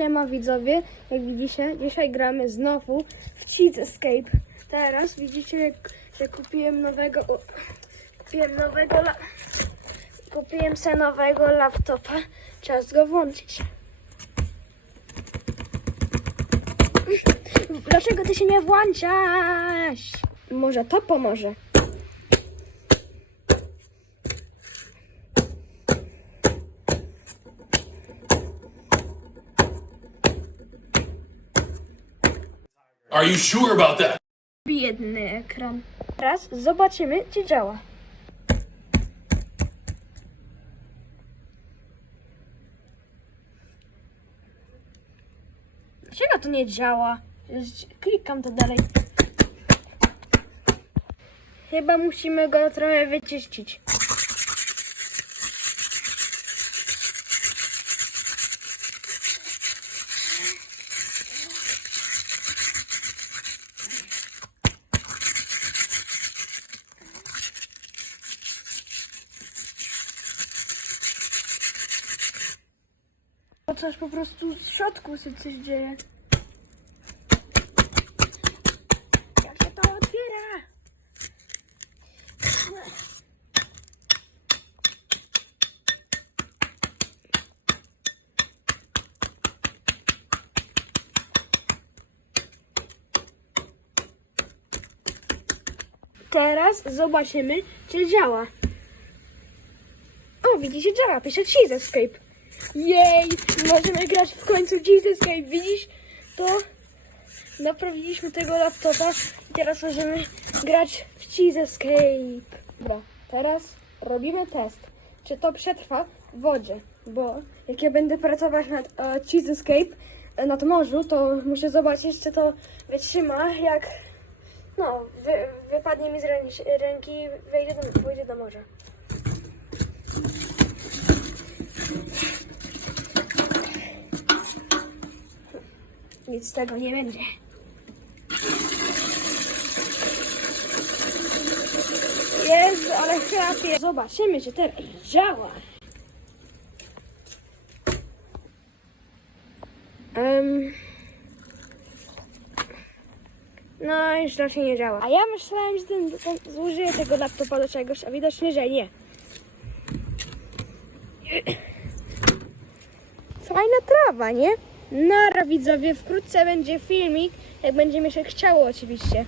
Siema widzowie, jak widzicie, dzisiaj gramy znowu w Cheat Escape. Teraz widzicie, jak, jak kupiłem nowego, o, kupiłem nowego, kupiłem sobie nowego laptopa. Czas go włączyć. Dlaczego ty się nie włączasz? Może to pomoże. Are you sure about that? Biedny ekran. Teraz zobaczymy, czy działa. Dlaczego to nie działa? Klikam to dalej. Chyba musimy go trochę wyczyścić. Coś po prostu w środku się coś dzieje. Jak się to otwiera? Teraz zobaczymy, czy działa. O, widzicie, działa. Pisze Cheese Escape. Jej! Możemy grać w końcu Jesus Escape. Widzisz? To naprawiliśmy tego laptopa i teraz możemy grać w Cheese Escape. Dobra, teraz robimy test. Czy to przetrwa w wodzie? Bo jak ja będę pracować nad e, Cheese Escape nad morzu, to muszę zobaczyć, czy to wytrzyma, jak no, wy, wypadnie mi z ręki, ręki wejdzie do, pójdzie do morza. Nic z tego nie będzie. Jezu, ale chrapie. Zobaczymy, czy teraz działa. Um, no, już raczej nie działa. A ja myślałem, że ten, ten, zużyję tego laptopa do czegoś, a widocznie, że nie. Fajna trawa, nie? Nara widzowie, wkrótce będzie filmik, jak będzie mi się chciało oczywiście.